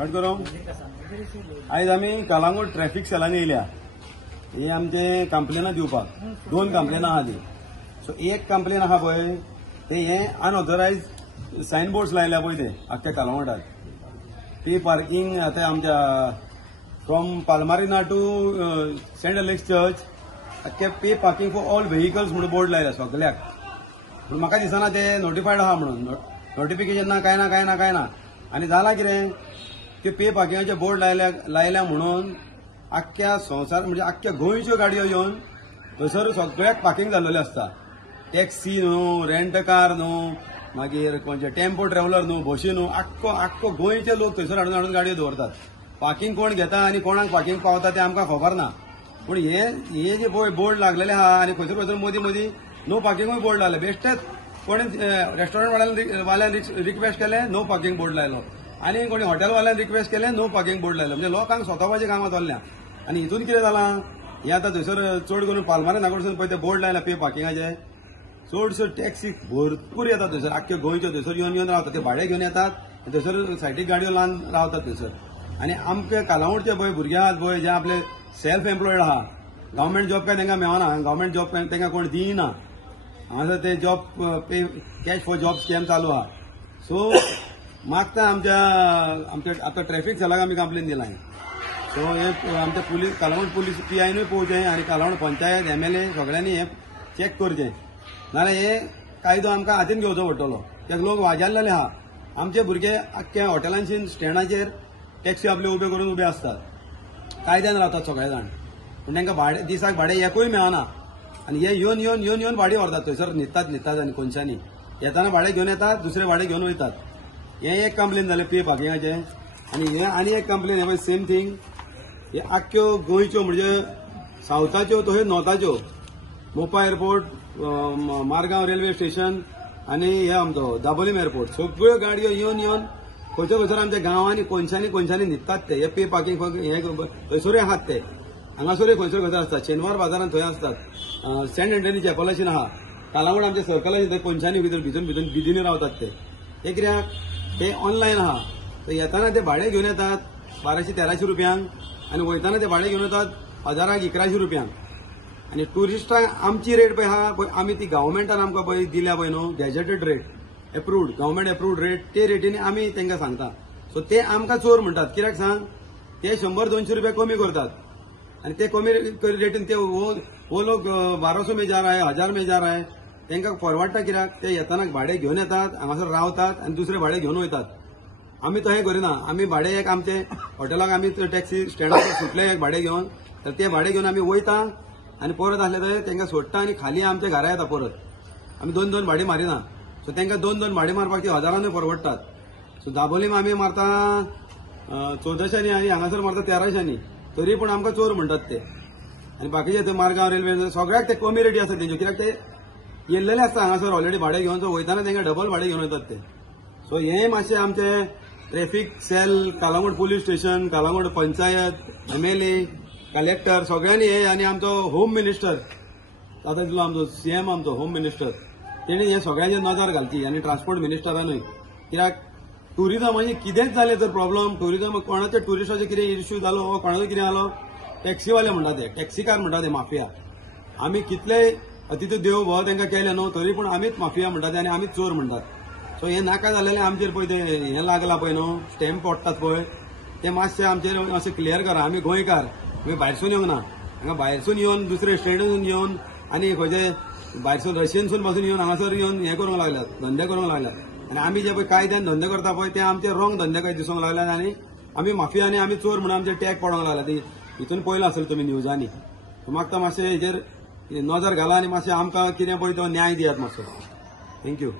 Cut करूं आयज आमी कळंगूट ट्रॅफिक सेलांनी येयल्या. ही आमचे कंप्लेनां दिवपाक 2 कंप्लेनां आहा ती. सो एक कंप्लेन आहा पळय ते हे अनऑथरायज सायन बोर्ड्स लायल्या पळय ते आख्ख्या कळंगूटात. ती पार्किंग आतां आमच्या from Palmarina to saint Alex church आख्खे pay parking for all vehicles म्हणून बोर्ड लायला सगळ्याक. पूण म्हाका दिसना ते नोटिफायड आहा म्हणून. नोटिफिकेशन ना काय ना आनी जाला कितें ते पे पार्किंगाचे बोर्ड लायल्या म्हणून आख्ख्या संवसार म्हणजे आख्ख्या गोंयच्यो गाडयो येवन थंयसर सगळ्याक पार्किंग जाल्लेले आसता. टॅक्सी न्हू, रेंट कार न्हू, मागीर खंयचे टेम्पो ट्रॅव्हलर न्हू, बशी न्हू, आख्खो गोंयचे लोक थंयसर हाडून गाडयो दवरतात. पार्किंग कोण घेता आनी कोणाक पार्किंग पावता ते आमकां खबर ना. पूण हे जे पळय बोर्ड लागलेले आहा आनी खंयसर मदीं नो पार्किंगूय बोर्ड लायले. बेश्टेच कोणी रेस्टॉरंट वाल्यान रिक्वेस्ट केले नो पार्किंग बोर्ड लायलो आनी कोणी हॉटेल वाल्यान रिक्वेस्ट केले नो पार्किंग बोर्ड लायलो. म्हणजे लोकांक स्वतापाचें कामां चल्ल्या. आनी हितून कितें जालां हे आतां थंयसर चड करून पालमारे नागोडसून पळय ते बोर्ड लायला पे पार्किंगाचे. चडश्यो टॅक्सी भरपूर येतात थंयसर आख्ख्यो गोंयच्यो. थंयसर येवन रावतात. ते भाडे घेवन येतात थंयसर सायडीक गाडयो लावन रावतात थंयसर. आनी आमचे कळंगूटचे पळय भुरगे आहात पळय जे आपले सेल्फ एम्प्लॉयड आहा, गव्हर्मेंट जॉब काय तांकां मेळना, गव्हर्मेंट जॉब तांकां कोण दिना. हांगासर ते job pay cash for job scam चालू आहा. सो मागता आमच्या आतां ट्रॅफिक सेलाक आमी कंप्लेन दिलां. सो हे आमच्या पुलीस कळंगूट पुलीस PIनूय पळोवचें आनी कळंगूट पंचायत MLA सगळ्यांनी हे चॅक करचें. नाल्यार हे कायदो आमकां हातीन घेवचो पडटलो. ते लोक वाजारलेले आहा. आमचे भुरगे आख्ख्या हॉटेलांची स्टँडाचेर टॅक्सी आपले उबे करून उबे असतात. कायद्यान रावतात सगळे जाण. पूण तांकां भाडे दिसाक भाडे एकूय मेळना. आनी हे येवन भाडी व्हरतात थंयसर न्हिदतात आनी कोणशांनी येताना भाडे घेवन येतात, दुसरे भाडे घेवन वयतात. हे एक कंप्लेन जालें पे पार्किंगाचे. आनी हे आनी एक कंप्लेन हे पळय सेम थिंग. हे आख्ख्यो गोंयच्यो म्हणजे सावथाच्यो तशेंच नॉर्थाच्यो मोपा एअरपोर्ट, मारगांव रेल्वे स्टेशन आनी हे आमचो दाबोलीम एअरपोर्ट सगळ्यो गाडयो येवन खंयसर आमच्या गांवांनी कोणशांनी न्हिदतात ते. हे पे पार्किंग हे थंयसरूय आहात ते. हांगासरूय खंयसर आसतात. शेनवार बाजारांत थंय आसतात. सेंट एंटनी चॅपलाशीन आहा. कळंगूट आमच्या सर्कलाची कोणशांनी भितून बिदीनी रावतात ते. हे कित्याक ते ऑनलायन आहा. तर येताना ते भाडे घेवन येतात 1200-1300 रुपयांक आनी वयताना ते भाडे घेवन येतात 1000-1100 रुपयांक. आनी टुरिस्टांक आमची रेट पळय आहा पळय आमी ती गव्हर्मेंटान आमकां पळय दिल्या पळय न्हू gazetted rate approved government approved rate ते रेटीने आमी तांकां सांगता. सो ते आमकां चोर म्हणटात. कित्याक सांग ते 100-200 रुपया कमी करतात आनी ते कमी रेटीन ते वो लोक 1200 में जा रहा है, 1000 में जा रहा है. तांकां परवडटा कित्याक ते येताना भाडे घेवन येतात, हांगासर रावतात आनी दुसरे भाडे घेवन वयतात. आमी तशें करिना. आमी भाडे एक आमचे हॉटेलाक आमी टॅक्सी स्टँडार सुटले एक भाडे घेवन तर ते भाडे घेवन आमी वयता आनी परत आसले थंय तांकां सोडटा आनी खाली आमच्या घरा येता परत. आमी 2-2 भाडी मारिना. सो तांकां 2-2 भाडी मारपाक ती 1000 परवडटात. सो दाबोलीम आमी मारता 1400 आनी हांगासर मारता 1300. तरी पूण आमकां चोर म्हणटात ते. आनी बाकीचे थंय मारगांव रेल्वे सगळ्याक ते कमी रेटी आसता तेंच्यो. कित्याक ते येयल्लेले आसता हांगासर ऑलरेडी भाडे घेवन. सो वयताना तांकां डबल भाडे घेवन वयतात ते. सो हे मातशें आमचे traffic cell, Calangute police station, Calangute panchayat, MLA, collector सगळ्यांनी हे आनी आमचो होम मिनिस्टर आतां दिलो आमचो CM आमचो होम मिनिस्टर तेणी हे सगळ्यांचेर नजर घालची आनी ट्रान्सपोर्ट मिनिस्टरानूय. कित्याक टुरिजम म्हणजे कितेंच जालें तर प्रॉब्लम टुरिजम कोणाच्या टुरिस्टाचो कितें इश्यू जालो वा कोणाचो कितें जालो टॅक्सीवाले म्हणटात ते टॅक्सीकार म्हणटात ते माफिया. आमी कितलेय अतिथी देव भव तांकां केले न्हू तरी पूण आमीच माफिया म्हणटात आनी आमीच चोर म्हणटात. सो हे नाका जालेले आमचेर पळय ते हे लागला पळय न्हू स्टॅम्प पडटात पळय ते मातशें आमचेर अशें क्लियर करा. आमी गोंयकार आमी भायरसून येवंक ना. हांगा भायरसून येवन दुसरे स्टेटासून येवन आनी खंयचे भायरसून रशियनसून पासून येवन हांगासर येवन हे करूंक लागल्यात धंदे करूंक लागल्यात. आनी आमी जे पळय कायद्यान धंदे करता पळय ते आमचे रॉंग धंदे कशे दिसूंक लागल्यात आनी आमी माफिया आनी आमी चोर म्हणून आमचे टॅग पडोंक लागला. ती हितून पळयलां आसतलें तुमी न्यूजांनी. म्हाका मातशें हेजेर नजर घाला आनी मातशें आमकां कितें पळय तो न्याय दियात मातसो. थँक्यू.